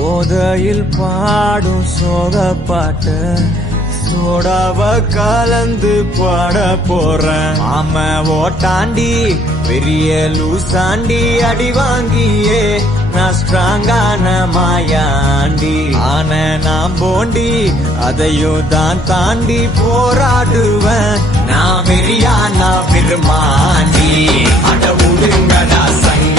போதையில் பாடும் சோக பாட்டு சோடாவ கலந்து பாட போறேன். ஆம ஓட்டாண்டி பெரிய லூசாண்டி அடி வாங்கியே நான் ஸ்ட்ராங்கான மாயாண்டி. ஆன நான் போண்டி அதையும் தான் தாண்டி போராடுவேன். நான் வெறியா நான் பெருமாண்டி. அட உடுங்கடா சங்க